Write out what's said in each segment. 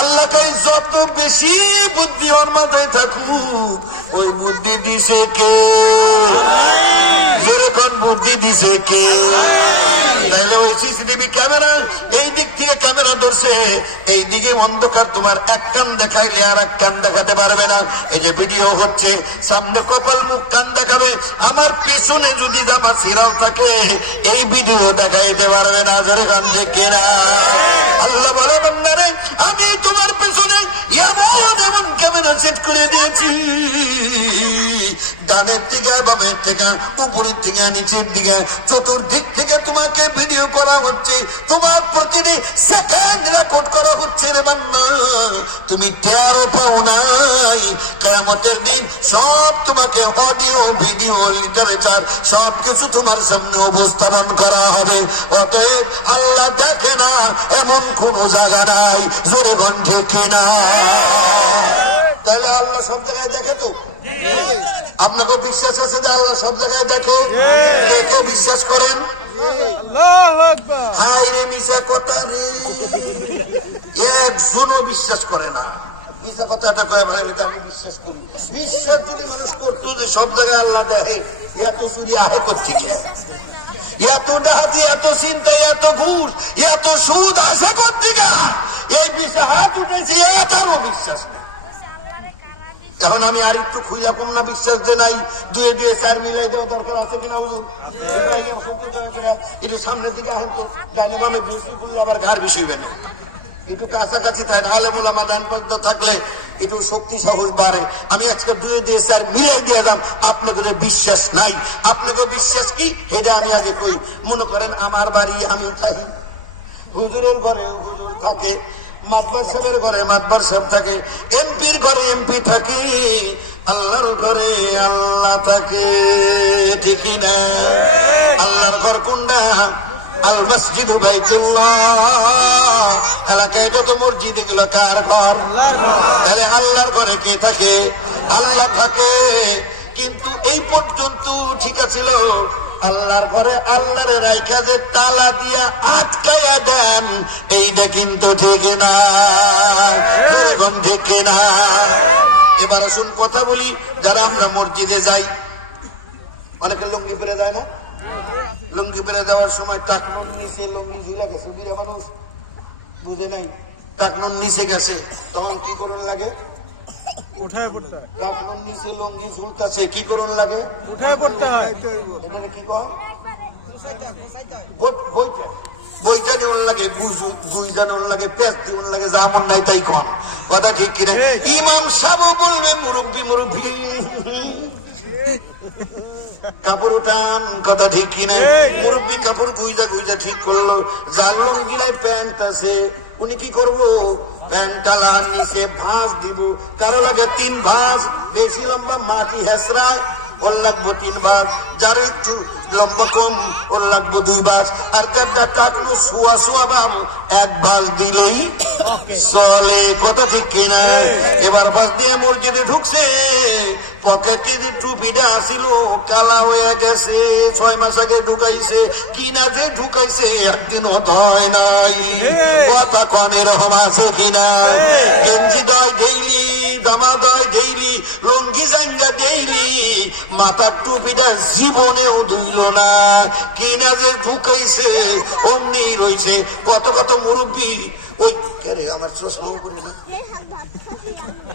আল্লাহ কই যত বেশি বুদ্ধি ওর মাথায় থাকুক, ওই বুদ্ধি দিছে কে? যেরকম বুদ্ধি দিছে কে? তাহলে ওই সিসিটিভি ক্যামেরা এই দিক থেকে ক্যামেরা ধরছে, এই দিকে অন্ধকার, তোমার এক কান দেখাইলে আর এক কান দেখাতে পারবে না। এই যে ভিডিও হচ্ছে, সামনে কপাল মুখ কান দেখাবে, আমার পেছনে যদি জামা সিরাল থাকে এই ভিডিও দেখাইতে পারবে না। জোরে কান দেখে না। আল্লাহ বলে বান্দারে, আমি তোমার পেছনে এমন ক্যামেরা সেট করে দিয়েছি, ডানের থেকে বামের থেকে উপরের থেকে নিচের দিকে চতুর্দিক থেকে তোমাকে ভিডিও করা হচ্ছে, তোমার প্রতিটি সেকেন্ড রেকর্ড করা হচ্ছে রে বান্দা। তুমি টেরও পাও নাই, কিয়ামতের দিন সব তোমাকে অডিও ভিডিও লিটারেচার সবকিছু তোমার সামনে উপস্থাপন করা হবে। অতএব আল্লাহ দেখে না এমন কোন জায়গা নাই। জোরে গন্ধে কিনা? তাহলে আল্লাহ সব জায়গায় দেখে তো? আপনাকে বিশ্বাস আছে যে আল্লাহ সব জায়গায় দেখে? কে বিশ্বাস করেন? হাই রে মিশা কথা রে, একজনও বিশ্বাস করে না। মিশা কথাটা কয়ে ভাই আমি বিশ্বাস করি। বিশ্বাস যদি মানুষ করতো যে সব জায়গায় আল্লাহ দেখে, এত চুরি আহে কোত্থেকে? এত ডাহাতি, এত চিন্তা, এত ঘুষ, এত সুদ আসে কোত্থেকে? এই বিশ্বাস হাত উঠেছে, এটারও বিশ্বাস নেই। এখন আমি আর একটু খুঁজা কম না বিশ্বাস যে নাই, দুয়ে দুয়ে চার মিলাই দেওয়া দরকার আছে কিনা হুজুর? একটু সামনের দিকে আসেন তো, ডাইনে বামে বেশি করলে আবার ঘর বিষইবে না। একটু কাছাকাছি থাকে, আলেমুল আমা ডান পর্যন্ত থাকলে একটু শক্তি সাহস বাড়ে। আমি আজকে দুয়ে দুয়ে চার মিলাই দিয়ে দাম, আপনাদের বিশ্বাস নাই। আপনাকে বিশ্বাস কি এটা আমি আগে কই। মনে করেন আমার বাড়ি, আমি থাকি, হুজুরের ঘরে হুজুর থাকে, মাতবার সাহেবের ঘরে মাতবার সাহেব থাকে, এমপির ঘরে এমপি থাকে, আল্লাহর ঘরে আল্লাহ থাকে, ঠিকই না? আল্লাহর ঘর কোনটা? আল মসজিদ বাইতুল্লাহ। এলাকায় যত মসজিদ এগুলো কার ঘর? তাহলে আল্লাহর ঘরে কে থাকে? আল্লাহ থাকে। কিন্তু এই পর্যন্ত ঠিক আছিল, আল্লাহর ঘরে আল্লাহর রাইখা যে তালা দিয়া আটকাইয়া দেন, এইটা কিন্তু ঠিক না। ঠিক না? এবার আসুন কথা বলি, যারা আমরা মসজিদে যাই, অনেকে লুঙ্গি পরে যায় না? লুঙ্গি পরে যাওয়ার সময় টাকনুর নিচে লুঙ্গি ঝুলে গেছে, বিরা মানুষ বুঝে নাই, টাকনুর নিচে গেছে, তখন কি করুন লাগে? উঠায় পড়তে হয়। টাকনুর নিচে লুঙ্গি ঝুলতেছে, কি করুন লাগে? উঠায় পড়তে হয়। এটাকে কি কয়? বইটা দেওয়ার লাগে, গুইজা নেওয়ার লাগে, পেঁচ দেওয়ার লাগে, যা মন নাই তাই কন। কথা ঠিক কিনা? ইমাম সাহেব বলবে মুরব্বী মুরব্বী কাপড় উঠান, কথা ঠিক কিনা? মুরব্বী কাপড় গুইজা গুইজা ঠিক করলো, যার লুঙ্গিলায় প্যান্ট আছে উনি কি করবো? প্যান্ট টালার নিচে ভাঁজ দিব। কারো লাগে 3 ভাঁজ, বেশি লম্বা মাটি হেসরায় ওর লাগবো 3 ভাঁজ, যার একটু লম্বা কম ওর লাগবো 2 ভাঁজ, আর কাটা টাকলো শোয়া শোয়া বাম 1 ভাঁজ দিলেই চলে। কথা ঠিক কিনা? এবার ভাঁজ দিয়ে মসজিদে ঢুকছে, পকেটে যে টুপিটা আসিল কালা হয়ে গেছে, 6 মাস আগে ঢুকাইছে, কিনা যে ঢুকাইছে একদিনও ধয় নাই। কথা কনে রকম আছে কিনা? গেঞ্জি দয় ডেইলি, জামা দয় ডেইলি, লুঙ্গি জাঙ্গা ডেইলি, মাথার টুপিটা জীবনেও ধুইল না, কিনা যে ঢুকাইছে অমনি রয়েছে। কত কত মুরব্বী ওই রে আমার চশমাও করি না,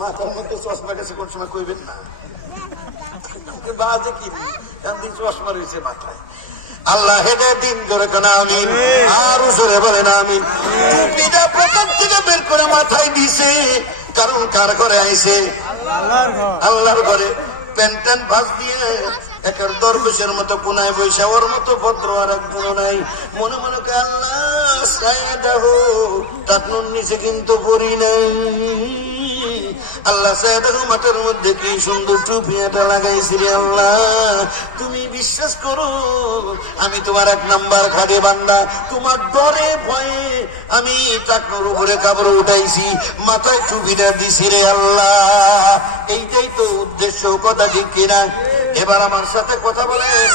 মাথার মধ্যে চশমা গেছে, কোন সময় কইবেন না বাজে কি চশমা রয়েছে মাথায়। আল্লাহ হেদায়েত দিন, জোরে কেন আমিন, আর জোরে বলেন আমিন। টুপিটা পকেট থেকে বের করে মাথায় দিছে, কারণ কার ঘরে আইছে? আল্লাহর ঘরে। প্যান্ট ট্যান্ট ভাঁজ দিয়ে একের দরবেশের মতো কোনায় বৈশা, ওর মতো ভদ্র আর এক গুণ নাই। মনে মনে কে আল্লাহ ছায়া দেখো, টাকনুর নিচে কিন্তু পড়ি নাই। আল্লাহ ছায়া দেখো, মাঠের মধ্যে কি সুন্দর টুপিয়াটা লাগাইছি রে আল্লাহ। তুমি বিশ্বাস করো, আমি তোমার 1 নাম্বার খাদে বান্দা, তোমার ডরে ভয়ে আমি টাকনুর উপরে কাপড় উঠাইছি, মাথায় টুপিটা দিছি রে আল্লাহ। এইটাই তো উদ্দেশ্য, কথা ঠিক কিনা? এবার আমার সাথে কথা বলেন।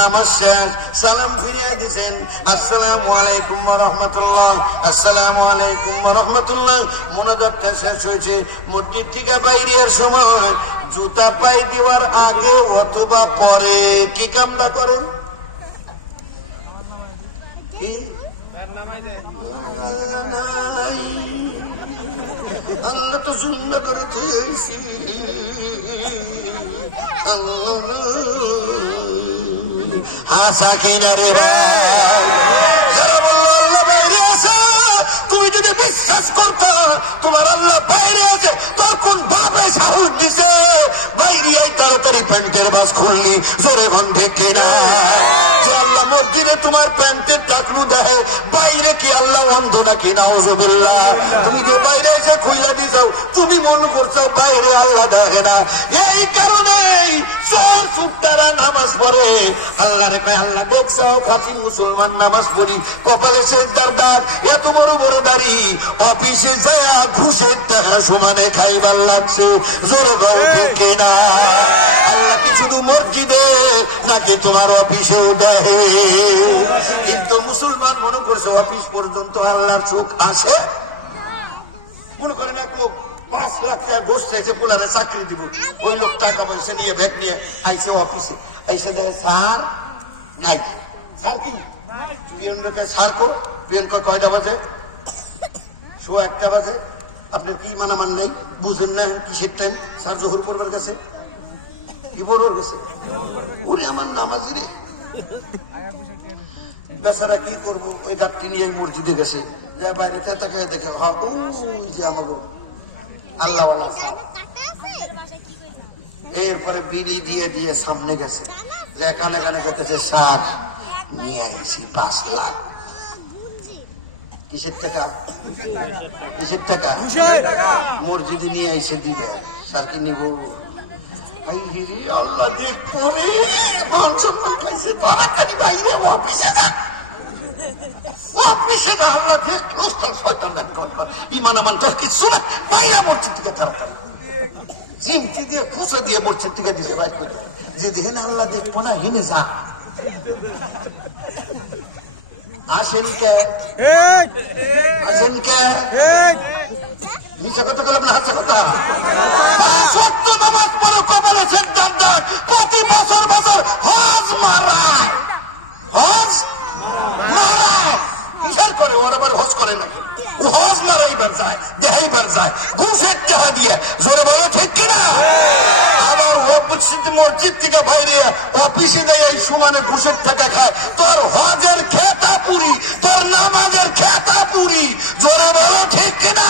নামাজ শেষ, সালাম ফিরিয়ে দিয়েছেন, আসসালামু আলাইকুম ওয়া রাহমাতুল্লাহ, আসসালামু আলাইকুম ওয়া রাহমাতুল্লাহ। মোনাজাতটা শেষ হয়েছে। মসজিদ থেকে বাইরের সময় জুতা পাই দেওয়ার আগে অথবা পরে কি কামটা করেন? আল্লাহ তো শূন্য করে দিয়েছি। হাসা কিনারে যারা বললো আল্লাহ বাইরে আছে, তুমি যদি বিশ্বাস করতো তোমার আল্লাহ বাইরে আছে, তোর কোন ভাবে সাহস দিছে বাইরে তাড়াতাড়ি প্যান্টের বাস খুললি? জোরে গন্ধে কিনা যে আল্লাহ মসজিদে তোমার প্যান্টের টাকলু দেয়, বাইরে কি আল্লাহ অন্ধ নাকি? নাউজুবিল্লাহ। তুমি যে বাইরে এসে খুইলা দিছাও, তুমি মনে করছো বাইরে আল্লাহ দেখে না। এই কারণেই চোর সুট্টারা নামাজ পড়ে, আল্লাহ রে কয় আল্লাহ দেখছো খাঁটি মুসলমান নামাজ পড়ি, কপালে সেজদার দাগ, এত বড় বড় দাড়ি, অফিসে যায় ঘুষের টাকা সমানে খাইবার লাগছে। জোরে বল ঠিক কিনা? আল্লাহ কি শুধু মসজিদে নাকি তোমার অফিসেও দেয়? কিন্তু মুসলমান মনে করছে অফিস পর্যন্ত আল্লাহর চোখ আসে। মনে করেন এক লোক 5 লাখ টাকা ঘুষ চাইছে, পোলারে চাকরি দিব, ওই লোক টাকা পয়সা নিয়ে ব্যাগ নিয়ে আইসে অফিসে, আইসে দেখে স্যার নাই। স্যার কি পিয়নকে স্যার কো, পিয়ন কয়টা বাজে? 1:15 বাজে। আপনার কি মানামান নেই? বুঝেন না কিসের টাইম? স্যার জোহর পড়বার কাছে কি বড় গেছে? ওরে আমার নামাজি রে, বেচারা কি করবো? ওই দাঁতটি নিয়ে মসজিদে গেছে, যা বাইরে তাকে দেখে ওই যে আমাকে আল্লাহ। এরপরে বিলি দিয়ে দিয়ে সামনে গেছে, যে কানে কানে করতেছে স্যার নিয়ে আইছি 5 লাখ। কিসের টাকা? কিসের টাকা? মসজিদে নিয়ে আইসে দিবে। স্যার কি নিব? আল্লাহ দেখবো রে, মান সম্মান খাইছে, তাড়াতাড়ি বাইরে অফিসে যা, অফিসে যা। আল্লাহ দেখলো শয়তান ইমান আমান তোর কিছু না, বাইরে মসজিদ থেকে তাড়াতাড়ি চিমটি দিয়ে ফুসে দিয়ে মসজিদ থেকে দিছে বাইর করে। যে দেখে না আল্লাহ দেখবো না, হেনে যা। আসেন কে? আসেন কে? মিশা কথা বললাম না, হাসা কথা। সত্য নামাজ পড়ো, কপালে সেজদার দাগ, প্রতি বছর বছর হজ মারায়, হজ মারায়। কিসের করে? ওর আবার হজ করে নাকি? ও হজ মারাইবার যায়, দেখাইবার যায় ঘুষের টাকা দিয়ে। জোরে বলো ঠিক কিনা? আবার মসজিদ থেকে বাইরে অফিসে দেয় এই সমানে ঘুষের টাকা খায়। তোর হজের খেতা পুরি, তোর নামাজের খেতা পুরি। জোরে বলো ঠিক কিনা?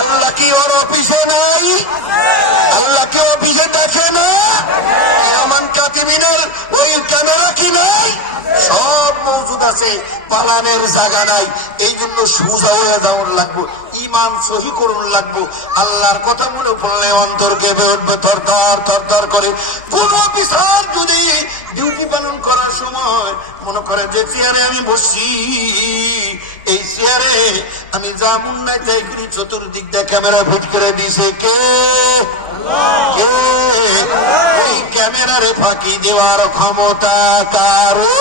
আল্লাহ কি ওর অফিসে নাই? আল্লাহ কি অফিসে দেখে না? এমন কাতিমিনের ওই ক্যামেরা কি নাই? সব মজুদ আছে, পালানের জায়গা নাই। এই জন্য সোজা হয়ে যাওয়ার লাগবো, ইমান সহি করুন লাগবো। আল্লাহর কথা মনে পড়লে অন্তর কেঁপে উঠবে, থরথর থরথর করে। কোন অফিসার যদি ডিউটি পালন করার সময় মনে করে যে চেয়ারে আমি বসছি, এই চেয়ারে আমি যা মুন্নায় চাই করি, চতুর্দিক দিয়ে ক্যামেরা ফিট করে দিছে কে? এই ক্যামেরারে ফাঁকি দেওয়ার ক্ষমতা কারো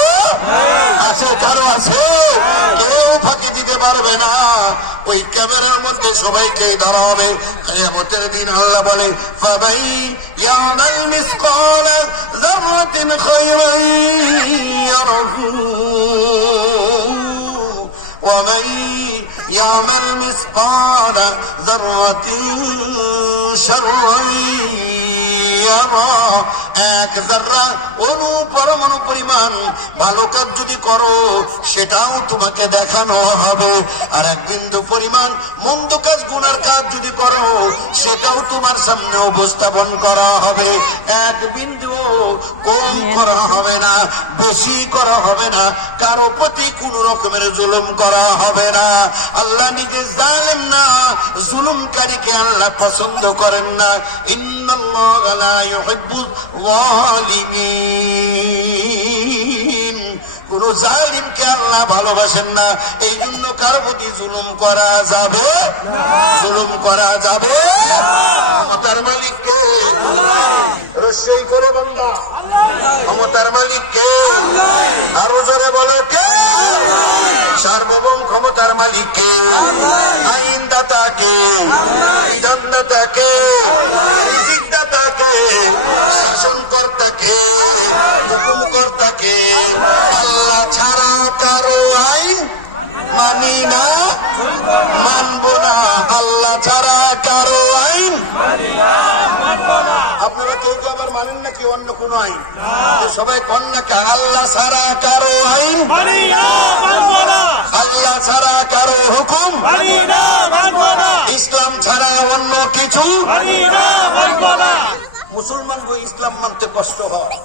আছে? কারো আছে? কেউ ফাঁকি দিতে পারবে না। ওই ক্যামেরার মধ্যে সবাইকে ধরা হবে। কিয়ামতের দিন আল্লাহ বলে ফামাই ইয়ামাল মিসকাল যাররাতিন খায়রান ইয়ারাহু ওয়া মান ইয়ামাল মিসকাল যাররাতিন শাররান ইয়ারা। এক যাররা অণু পরমাণু পরিমাণ ভালো কাজ যদি করো, সেটাও তোমাকে দেখানো হবে। আর এক বিন্দু পরিমাণ মন্দ কাজ, গুনার কাজ যদি করো, সেটাও তোমার সামনে উপস্থাপন করা হবে। এক বিন্দু কম করা হবে না, বেশি করা হবে না, কারো প্রতি কোন রকমের জুলুম করা হবে না। আল্লাহ নিজে জানেন না, জুলুমকারীকে আল্লাহ পছন্দ করেন না। ইন্নাল্লাহা লা ইউহিব্বুয যালিমিন। কোন জালিমকে আল্লাহ ভালোবাসেন না। এই জন্য কারো প্রতি জুলুম করা যাবে? জুলুম করা যাবে? তার মালিককে অবশ্যই করে বান্দা। ক্ষমতার মালিক কে? আরো জোরে বলে কে? সার্বভৌম ক্ষমতার মালিক কে? আইনদাতা কে? বিধানদাতা কে? রিজিকদাতা কে? শাসনকর্তা কে? হুকুমকর্তা কে? আল্লাহ ছাড়া কারো আইন মানি না, মানব না। আল্লাহ ছাড়া কারো আইন। আপনারা কেউ কেউ আবার মানেন নাকি অন্য কোন আইন? সবাই কন না কে আল্লাহ ছাড়া কারো আইন, আল্লাহ ছাড়া কারো হুকুম, ইসলাম ছাড়া অন্য কিছু। মুসলমান গো ইসলাম মানতে কষ্ট হয়,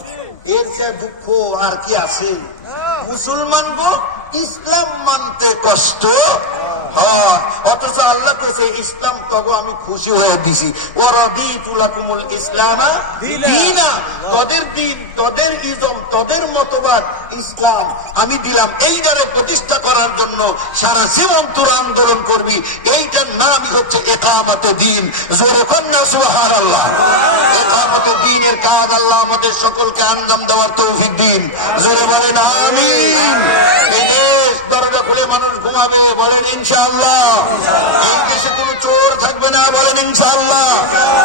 এর চেয়ে দুঃখ আর কি আছে? মুসলমান গো ইসলাম মানতে কষ্ট হয়, অথচ আল্লাহ কইছে ইসলাম তবে আমি খুশি হয়ে দিছি। ওয়ারাদিতু লাকুমুল ইসলাম দীনা, তোদের দিন, তোদের ইজম, তোদের মতবাদ ইসলাম আমি দিলাম। এইটারে প্রতিষ্ঠা করার জন্য সারা জীবন তোর আন্দোলন করবি। এইটার নামই হচ্ছে ইকামতে দ্বীন। জোরে কন্যা সুবহানাল্লাহ। ইকামতে দ্বীনের কাজ আল্লাহ আমাদের সকলকে আঞ্জাম দেওয়ার তৌফিক দিন। জোরে বলেন আমিন। এই দেশ দরজা খুলে মানুষ ঘুমাবে, বলেন ইনশাআল্লাহ। এই দেশে কোন চোর থাকবে না, বলেন ইনশাআল্লাহ।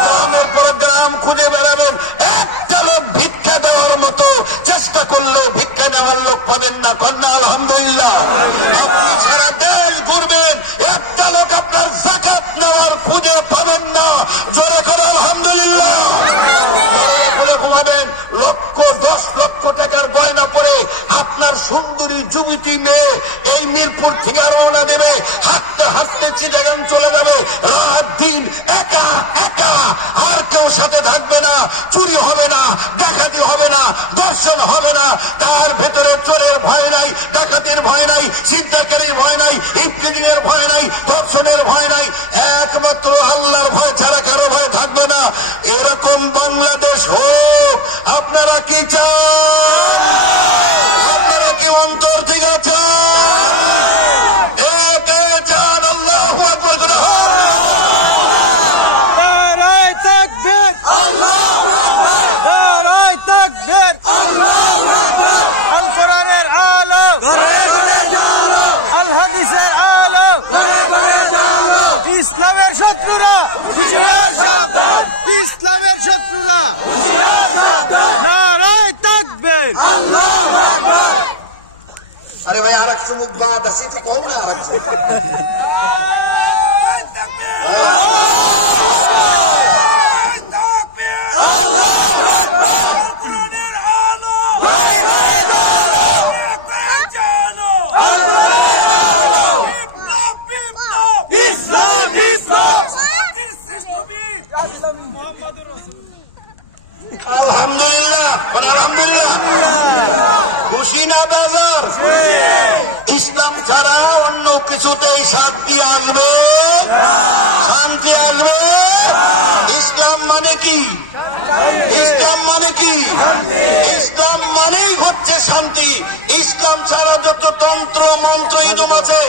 গ্রামের পর গ্রাম খুঁজে বেড়াবেন, একটা লোক ভিক্ষা দেওয়ার মতো চেষ্টা করলেও ভিক্ষা নেওয়ার লোক পাবেন না। কন্যা আলহামদুলিল্লাহ। আপনি সারা দেশ ঘুরবেন, একটা লোক আপনার যাকাত নেওয়ার খুঁজে পাবেন না। জোরে করে আলহামদুলিল্লাহ। খুলে ঘুমাবেন, লক্ষ 10 লক্ষ টাকার গয়না পরে আপনার সুন্দরী যুবতী মেয়ে এই মিরপুর থেকে রওনা দেবে, হাঁটতে হাঁটতে চিটাগাং চলে যাবে, রাত দিন একা একা, আর কেউ সাথে থাকবে না। চুরি হবে না, ডাকাতি হবে না, দর্শন হবে না। তার ভেতরে চোরের ভয় নাই, ডাকাতির ভয় নাই, ছিনতাইকারীর ভয় নাই, ইফটিজিং এর ভয় নাই, দর্শনের ভয় নাই। একমাত্র আল্লাহর ভয় ছাড়া কারো ভয় থাকবে না। এরকম বাংলাদেশ হোক। আপনারা কি চান? আপনারা কি অন্তর থেকে চান? একে চান? আল্লাহু আকবার করে নারায়ে তাকবীর, আল্লাহু আকবার, নারায়ে তাকবীর, আল্লাহু আকবার। আল কোরআনের আলো ঘরে ঘরে জ্বালো, আল হাদিসের আলো ঘরে ঘরে জ্বালো। ইসলামের শত্রুরা হুঁশিয়ার সাবধান, ইসলামের শত্রুরা হুঁশিয়ার সাবধান। নারায়ে তাকবীর, আল্লাহু আকবার। আরে ভাই আর এক চুমুক বাদ আছে, একটু কম না? আর এক চুমুক। নারায়ে তাকবীর, নারায়ে তাকবীর, আল্লাহু আকবার। আল কোরআনের আলো ঘরে ঘরে জ্বালো, জ্বালো, আল কোরআনের আলো। বিপ্লব বিপ্লব, ইসলাম বিপ্লব, ইসলামী মুহাম্মদুর রাসূলুল্লাহ। আলহামদুলিল্লাহ, আলহামদুলিল্লাহ। খুশি না বেজার? ইসলাম ছাড়া অন্য কিছুতেই শান্তি আসবে, শান্তি আসবে। ইসলাম মানে কি? ইসলাম মানে কি? ইসলাম মানেই হচ্ছে শান্তি। ইসলাম ছাড়া যত তন্ত্র মন্ত্র ইদম আছে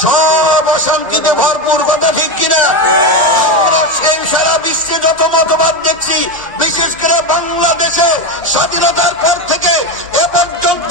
সব অশান্তিতে ভরপুর। কথা ঠিক কিনা? আমরা সেই সারা বিশ্বে যত মতবাদ দেখছি, বিশেষ করে বাংলাদেশে স্বাধীনতার পর থেকে এ পর্যন্ত